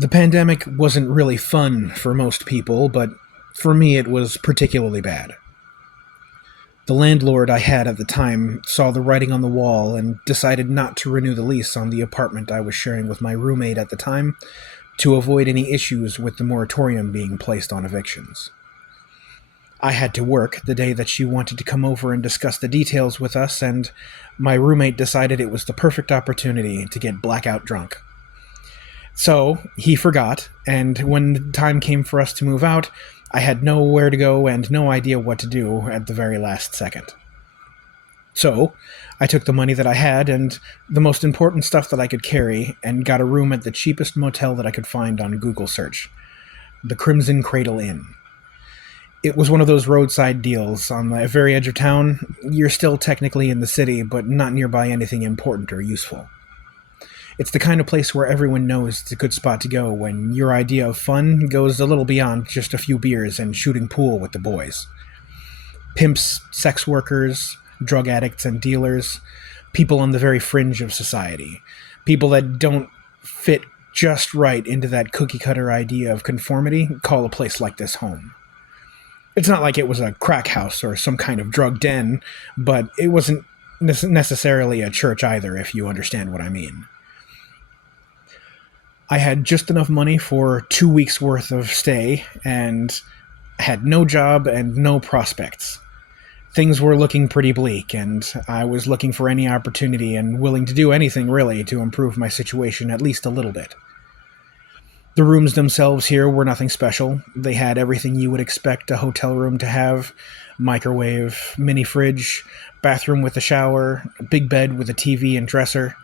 The pandemic wasn't really fun for most people, but for me it was particularly bad. The landlord I had at the time saw the writing on the wall and decided not to renew the lease on the apartment I was sharing with my roommate at the time to avoid any issues with the moratorium being placed on evictions. I had to work the day that she wanted to come over and discuss the details with us, and my roommate decided it was the perfect opportunity to get blackout drunk. So he forgot, and when the time came for us to move out, I had nowhere to go and no idea what to do at the very last second. So I took the money that I had and the most important stuff that I could carry and got a room at the cheapest motel that I could find on Google search, the Crimson Cradle Inn. It was one of those roadside deals on the very edge of town. You're still technically in the city, but not nearby anything important or useful. It's the kind of place where everyone knows it's a good spot to go when your idea of fun goes a little beyond just a few beers and shooting pool with the boys. Pimps, sex workers, drug addicts and dealers, people on the very fringe of society, people that don't fit just right into that cookie-cutter idea of conformity call a place like this home. It's not like it was a crack house or some kind of drug den, but it wasn't necessarily a church either, if you understand what I mean. I had just enough money for 2 weeks' worth of stay and had no job and no prospects. Things were looking pretty bleak, and I was looking for any opportunity and willing to do anything really to improve my situation at least a little bit. The rooms themselves here were nothing special. They had everything you would expect a hotel room to have: microwave, mini fridge, bathroom with a shower, a big bed with a TV and dresser,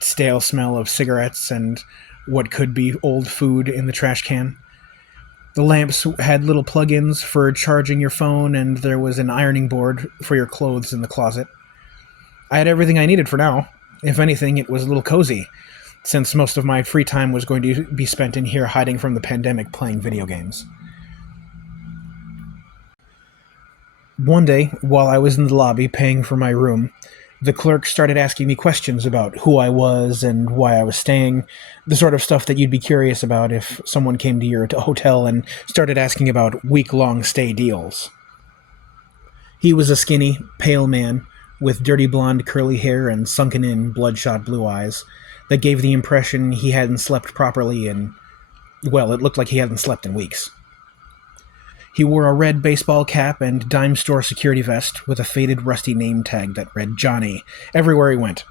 stale smell of cigarettes, and what could be old food in the trash can. The lamps had little plug-ins for charging your phone, and there was an ironing board for your clothes in the closet. I had everything I needed for now. If anything, it was a little cozy, since most of my free time was going to be spent in here hiding from the pandemic playing video games. One day, while I was in the lobby paying for my room, the clerk started asking me questions about who I was and why I was staying, the sort of stuff that you'd be curious about if someone came to your hotel and started asking about week-long stay deals. He was a skinny, pale man with dirty blonde curly hair and sunken-in, bloodshot blue eyes that gave the impression he hadn't slept properly in, well, it looked like he hadn't slept in weeks. He wore a red baseball cap and dime store security vest with a faded, rusty name tag that read Johnny everywhere he went,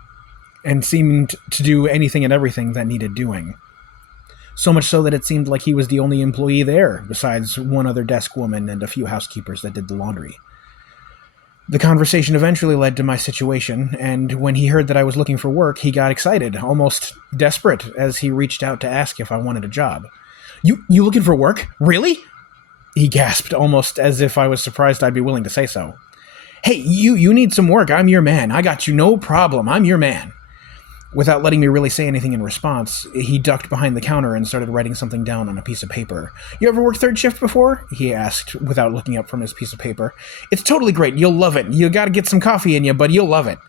and seemed to do anything and everything that needed doing. So much so that it seemed like he was the only employee there, besides one other desk woman and a few housekeepers that did the laundry. The conversation eventually led to my situation, and when he heard that I was looking for work, he got excited, almost desperate, as he reached out to ask if I wanted a job. You looking for work? Really?" He gasped, almost as if I was surprised I'd be willing to say so. "Hey, you need some work. I'm your man. I got you, no problem. I'm your man." Without letting me really say anything in response, he ducked behind the counter and started writing something down on a piece of paper. "You ever worked third shift before?" he asked, without looking up from his piece of paper. "It's totally great. You'll love it. You gotta get some coffee in you, but you'll love it."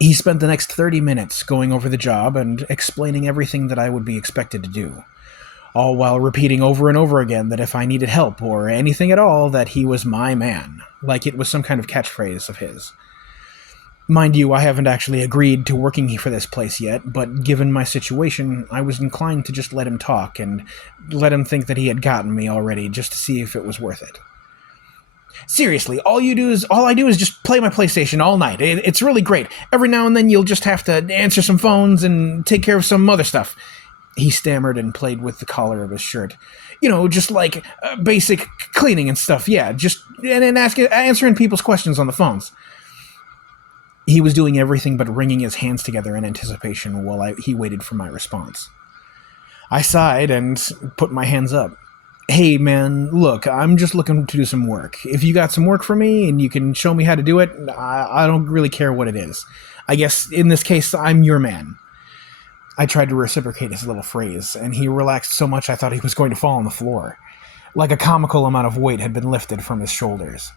He spent the next 30 minutes going over the job and explaining everything that I would be expected to do, all while repeating over and over again that if I needed help or anything at all, that he was my man, like it was some kind of catchphrase of his. Mind you, I haven't actually agreed to working for this place yet, but given my situation, I was inclined to just let him talk and let him think that he had gotten me already, just to see if it was worth it. "Seriously, all I do is just play my PlayStation all night. It's really great. Every now and then you'll just have to answer some phones and take care of some other stuff." He stammered and played with the collar of his shirt. Just like basic cleaning and stuff, yeah, and answering people's questions on the phones." He was doing everything but wringing his hands together in anticipation while he waited for my response. I sighed and put my hands up. "Hey, man, look, I'm just looking to do some work. If you got some work for me and you can show me how to do it, I don't really care what it is. I guess, in this case, I'm your man." I tried to reciprocate his little phrase, and he relaxed so much I thought he was going to fall on the floor. Like a comical amount of weight had been lifted from his shoulders.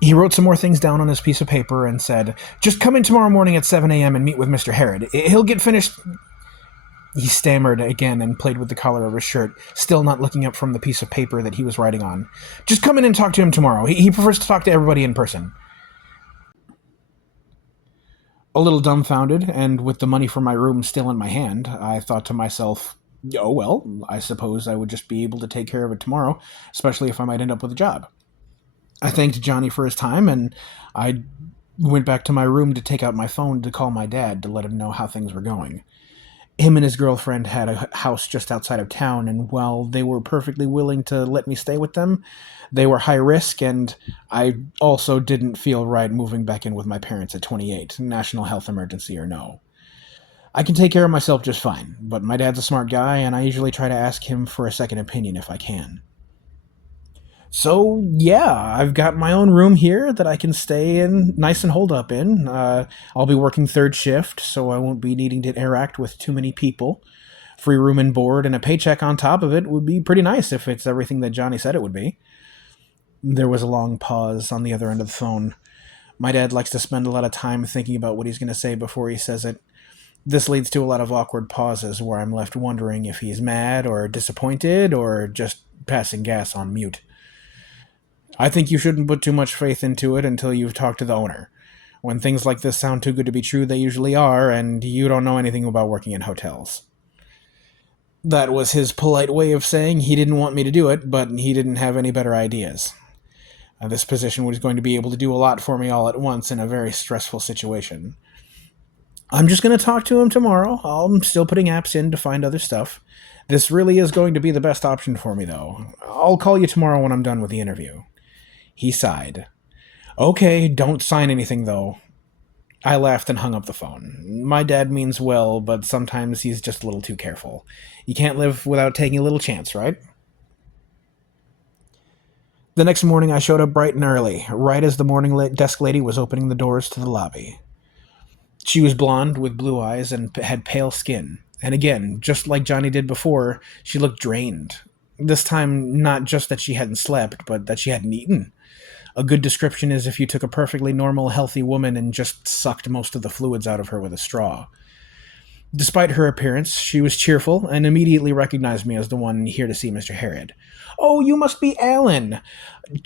He wrote some more things down on his piece of paper and said, "Just come in tomorrow morning at 7 a.m. and meet with Mr. Herod. He'll get finished..." He stammered again and played with the collar of his shirt, still not looking up from the piece of paper that he was writing on. Just come in and talk to him tomorrow. He prefers to talk to everybody in person. A little dumbfounded, and with the money for my room still in my hand, I thought to myself, oh well, I suppose I would just be able to take care of it tomorrow, especially if I might end up with a job. I thanked Johnny for his time, and I went back to my room to take out my phone to call my dad to let him know how things were going. Him and his girlfriend had a house just outside of town, and while they were perfectly willing to let me stay with them, they were high risk, and I also didn't feel right moving back in with my parents at 28, national health emergency or no. I can take care of myself just fine, but my dad's a smart guy, and I usually try to ask him for a second opinion if I can. So, yeah, I've got my own room here that I can stay in, nice and holed up in. I'll be working third shift, so I won't be needing to interact with too many people. Free room and board and a paycheck on top of it would be pretty nice if it's everything that Johnny said it would be. There was a long pause on the other end of the phone. My dad likes to spend a lot of time thinking about what he's going to say before he says it. This leads to a lot of awkward pauses where I'm left wondering if he's mad or disappointed or just passing gas on mute. I think you shouldn't put too much faith into it until you've talked to the owner. When things like this sound too good to be true, they usually are, and you don't know anything about working in hotels. That was his polite way of saying he didn't want me to do it, but he didn't have any better ideas. This position was going to be able to do a lot for me all at once in a very stressful situation. I'm just going to talk to him tomorrow. I'm still putting apps in to find other stuff. This really is going to be the best option for me, though. I'll call you tomorrow when I'm done with the interview. He sighed. Okay, don't sign anything, though. I laughed and hung up the phone. My dad means well, but sometimes he's just a little too careful. You can't live without taking a little chance, right? The next morning, I showed up bright and early, right as the morning desk lady was opening the doors to the lobby. She was blonde with blue eyes and had pale skin. And again, just like Johnny did before, she looked drained. This time, not just that she hadn't slept, but that she hadn't eaten. A good description is if you took a perfectly normal, healthy woman and just sucked most of the fluids out of her with a straw. Despite her appearance, she was cheerful and immediately recognized me as the one here to see Mr. Harrod. Oh, you must be Alan.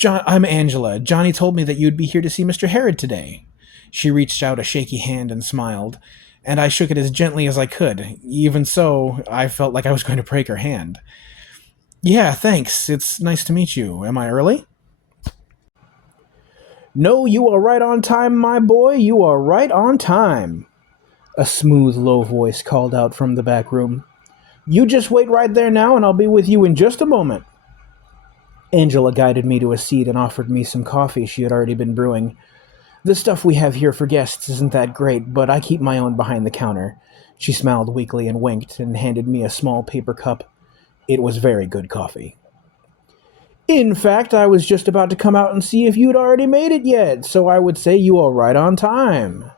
I'm Angela. Johnny told me that you'd be here to see Mr. Harrod today. She reached out a shaky hand and smiled, and I shook it as gently as I could. Even so, I felt like I was going to break her hand. Yeah, thanks. It's nice to meet you. Am I early? No, you are right on time, my boy. You are right on time. A smooth, low voice called out from the back room. You just wait right there now, and I'll be with you in just a moment. Angela guided me to a seat and offered me some coffee she had already been brewing. The stuff we have here for guests isn't that great, but I keep my own behind the counter. She smiled weakly and winked and handed me a small paper cup. It was very good coffee. In fact, I was just about to come out and see if you'd already made it yet, so I would say you are right on time.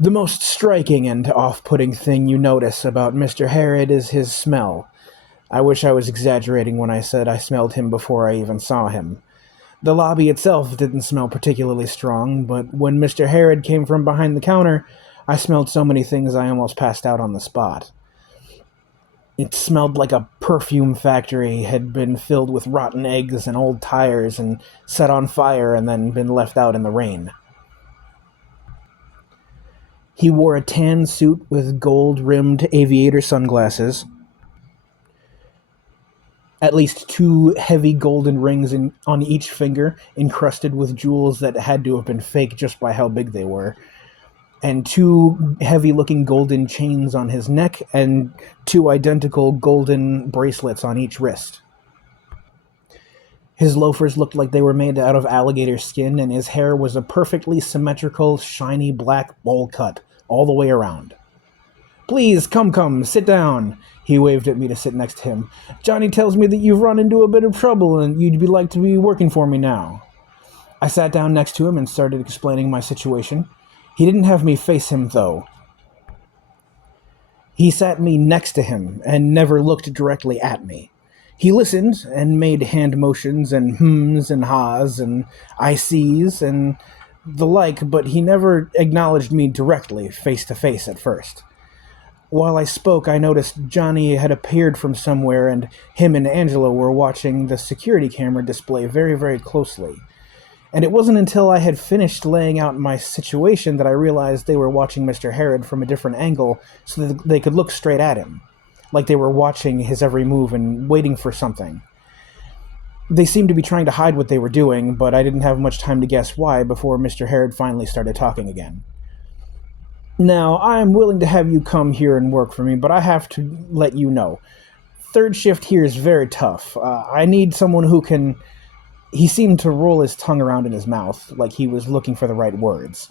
The most striking and off-putting thing you notice about Mr. Harrod is his smell. I wish I was exaggerating when I said I smelled him before I even saw him. The lobby itself didn't smell particularly strong, but when Mr. Harrod came from behind the counter, I smelled so many things I almost passed out on the spot. It smelled like a perfume factory had been filled with rotten eggs and old tires and set on fire and then been left out in the rain. He wore a tan suit with gold-rimmed aviator sunglasses, at least 2 heavy golden rings on each finger, encrusted with jewels that had to have been fake just by how big they were, and 2 heavy-looking golden chains on his neck, and 2 identical golden bracelets on each wrist. His loafers looked like they were made out of alligator skin, and his hair was a perfectly symmetrical, shiny black bowl cut, all the way around. Please, come, sit down. He waved at me to sit next to him. Johnny tells me that you've run into a bit of trouble and you'd be like to be working for me now. I sat down next to him and started explaining my situation. He didn't have me face him, though. He sat me next to him and never looked directly at me. He listened and made hand motions and hms and ha's and I sees and the like, but he never acknowledged me directly, face to face at first. While I spoke, I noticed Johnny had appeared from somewhere, and him and Angela were watching the security camera display very, very closely. And it wasn't until I had finished laying out my situation that I realized they were watching Mr. Herod from a different angle so that they could look straight at him, like they were watching his every move and waiting for something. They seemed to be trying to hide what they were doing, but I didn't have much time to guess why before Mr. Herod finally started talking again. Now, I'm willing to have you come here and work for me, but I have to let you know. Third shift here is very tough. I need someone who can. He seemed to roll his tongue around in his mouth, like he was looking for the right words,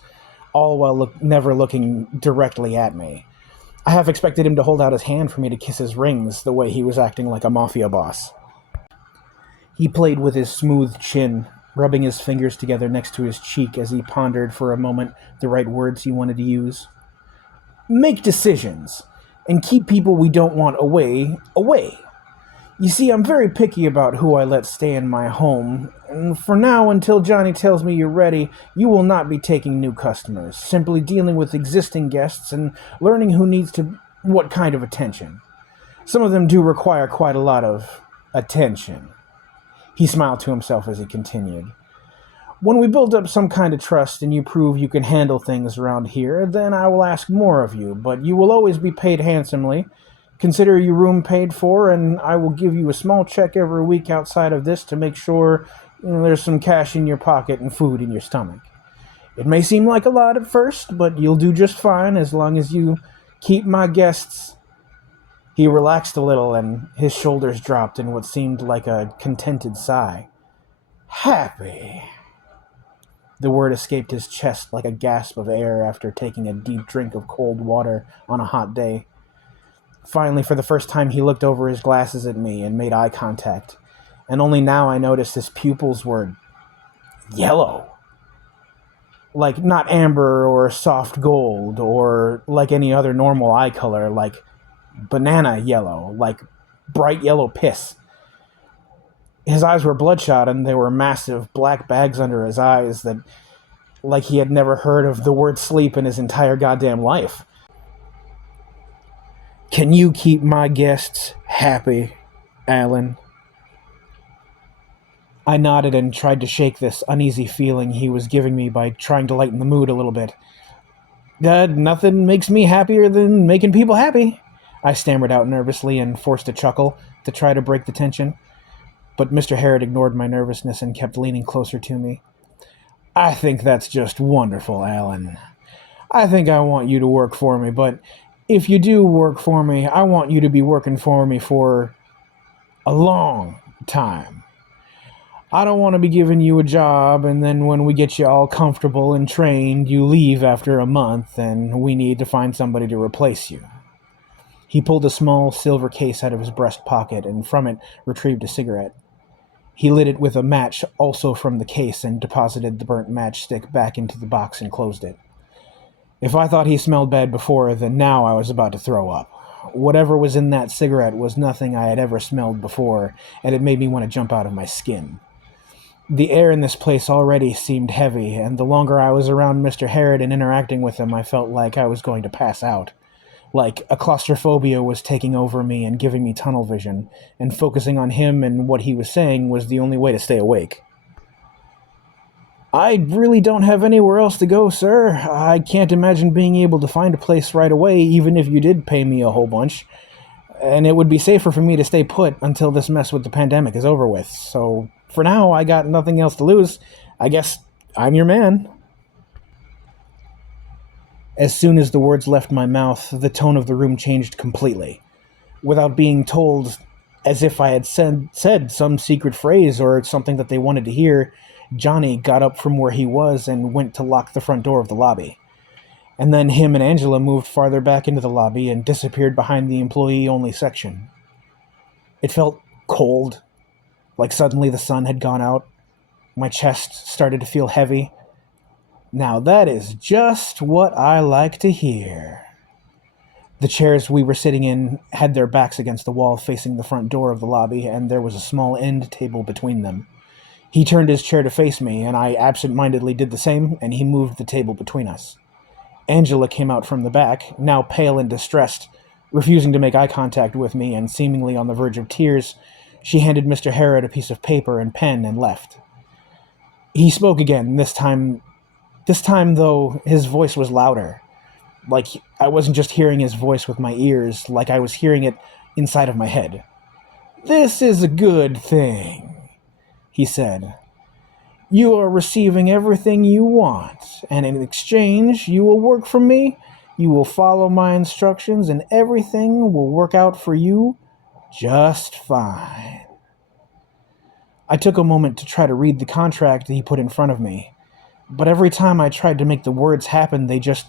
all while never looking directly at me. I half expected him to hold out his hand for me to kiss his rings, the way he was acting like a mafia boss. He played with his smooth chin, rubbing his fingers together next to his cheek as he pondered for a moment the right words he wanted to use. Make decisions, and keep people we don't want away, away. You see, I'm very picky about who I let stay in my home, and for now, until Johnny tells me you're ready, you will not be taking new customers, simply dealing with existing guests and learning who needs what kind of attention. Some of them do require quite a lot of attention. He smiled to himself as he continued. When we build up some kind of trust and you prove you can handle things around here, then I will ask more of you, but you will always be paid handsomely. Consider your room paid for, and I will give you a small check every week outside of this to make sure there's some cash in your pocket and food in your stomach. It may seem like a lot at first, but you'll do just fine as long as you keep my guests. He relaxed a little, and his shoulders dropped in what seemed like a contented sigh. Happy. The word escaped his chest like a gasp of air after taking a deep drink of cold water on a hot day. Finally, for the first time, he looked over his glasses at me and made eye contact, and only now I noticed his pupils were yellow. Like not amber or soft gold or like any other normal eye color, like banana yellow, like bright yellow piss. His eyes were bloodshot, and there were massive black bags under his eyes that, like he had never heard of the word sleep in his entire goddamn life. Can you keep my guests happy, Alan? I nodded and tried to shake this uneasy feeling he was giving me by trying to lighten the mood a little bit. Nothing makes me happier than making people happy, I stammered out nervously and forced a chuckle to try to break the tension. But Mr. Herod ignored my nervousness and kept leaning closer to me. I think that's just wonderful, Alan. I think I want you to work for me, but if you do work for me, I want you to be working for me for a long time. I don't want to be giving you a job, and then when we get you all comfortable and trained, you leave after a month, and we need to find somebody to replace you. He pulled a small silver case out of his breast pocket, and from it retrieved a cigarette. He lit it with a match also from the case and deposited the burnt matchstick back into the box and closed it. If I thought he smelled bad before, then now I was about to throw up. Whatever was in that cigarette was nothing I had ever smelled before, and it made me want to jump out of my skin. The air in this place already seemed heavy, and the longer I was around Mr. Herod and interacting with him, I felt like I was going to pass out. Like a claustrophobia was taking over me and giving me tunnel vision, and focusing on him and what he was saying was the only way to stay awake. I really don't have anywhere else to go, sir. I can't imagine being able to find a place right away, even if you did pay me a whole bunch. And it would be safer for me to stay put until this mess with the pandemic is over with. So, for now, I got nothing else to lose. I guess I'm your man. As soon as the words left my mouth, the tone of the room changed completely. Without being told, as if I had said some secret phrase or something that they wanted to hear, Johnny got up from where he was and went to lock the front door of the lobby. And then him and Angela moved farther back into the lobby and disappeared behind the employee-only section. It felt cold, like suddenly the sun had gone out. My chest started to feel heavy. Now that is just what I like to hear. The chairs we were sitting in had their backs against the wall facing the front door of the lobby, and there was a small end table between them. He turned his chair to face me, and I absent-mindedly did the same, and he moved the table between us. Angela came out from the back, now pale and distressed, Refusing to make eye contact with me and seemingly on the verge of tears, she handed Mr. Harrod a piece of paper and pen and left. He spoke again, this time though his voice was louder. Like I wasn't just hearing his voice with my ears, like I was hearing it inside of my head. "This is a good thing," he said. "You are receiving everything you want, and in exchange, you will work for me, you will follow my instructions, and everything will work out for you just fine." I took a moment to try to read the contract that he put in front of me, but every time I tried to make the words happen, they just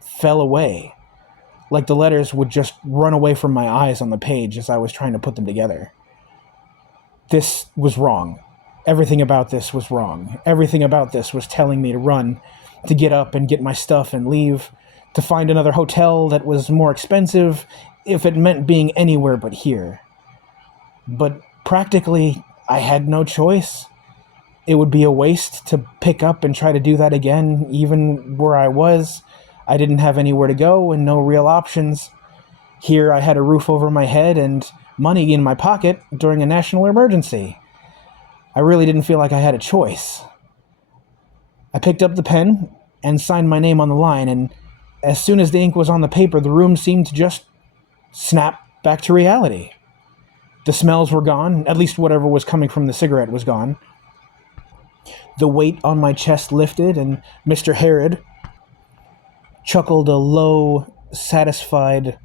fell away, like the letters would just run away from my eyes on the page as I was trying to put them together. This was wrong. Everything about this was wrong. Everything about this was telling me to run, to get up and get my stuff and leave, to find another hotel that was more expensive if it meant being anywhere but here. But practically, I had no choice. It would be a waste to pick up and try to do that again, even where I was. I didn't have anywhere to go and no real options. Here I had a roof over my head and money in my pocket during a national emergency. I really didn't feel like I had a choice. I picked up the pen and signed my name on the line, and as soon as the ink was on the paper, the room seemed to just snap back to reality. The smells were gone, at least whatever was coming from the cigarette was gone. The weight on my chest lifted, and Mr. Harrod chuckled a low, satisfied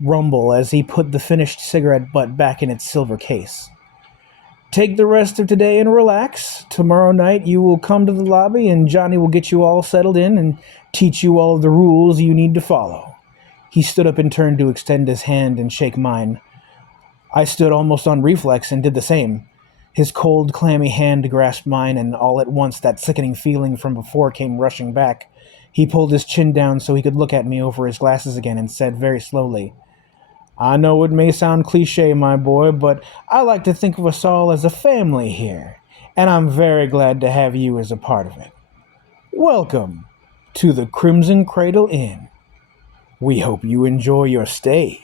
rumble as he put the finished cigarette butt back in its silver case. "Take the rest of today and relax. Tomorrow night you will come to the lobby and Johnny will get you all settled in and teach you all of the rules you need to follow." He stood up and turned to extend his hand and shake mine. I stood almost on reflex and did the same. His cold, clammy hand grasped mine, and all at once that sickening feeling from before came rushing back. He pulled his chin down so he could look at me over his glasses again and said very slowly, "I know it may sound cliche, my boy, but I like to think of us all as a family here, and I'm very glad to have you as a part of it. Welcome to the Crimson Cradle Inn. We hope you enjoy your stay."